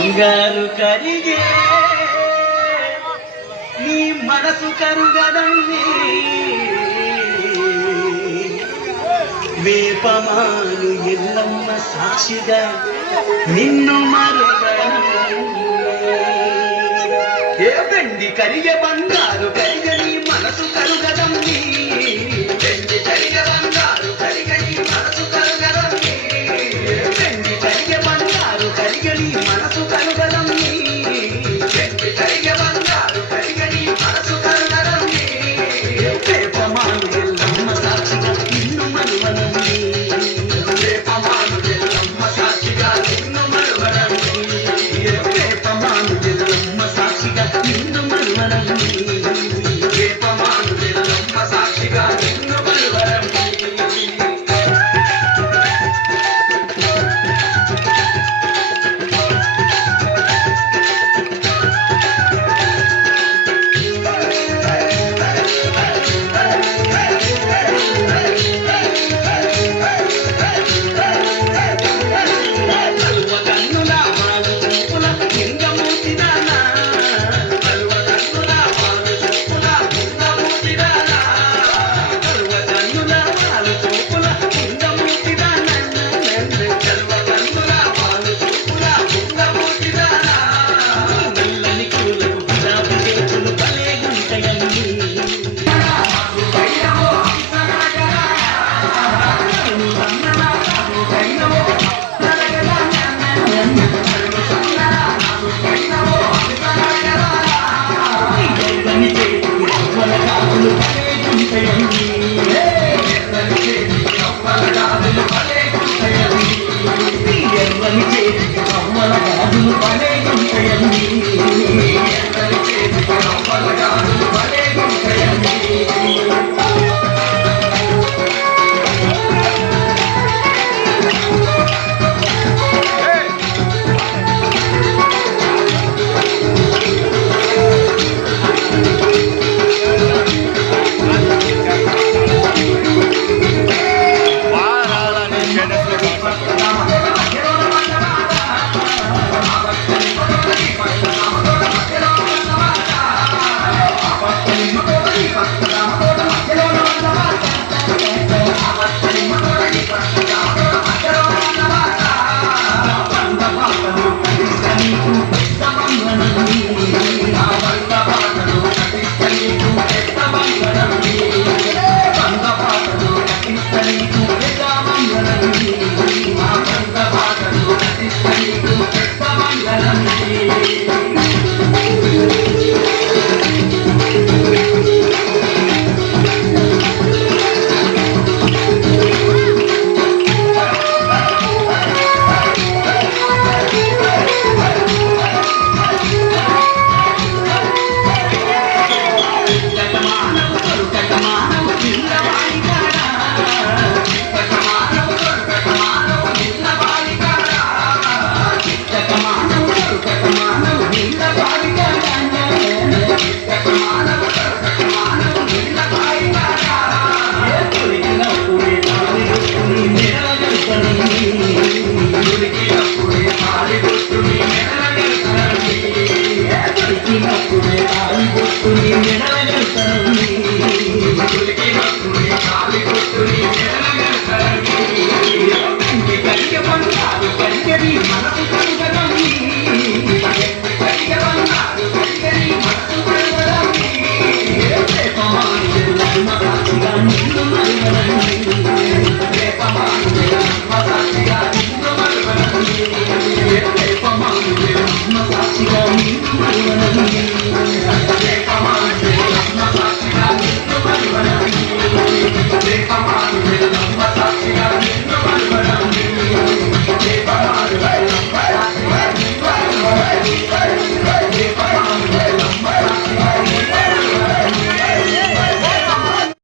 బంగారు కరిగే నీ మనసు కరుగదండి వేపమాను ఎల్లమ్మ సాక్షిగా నిన్ను మరుగండి కరిగే బంగారు కరిగ నీ మనసు కరుగదండి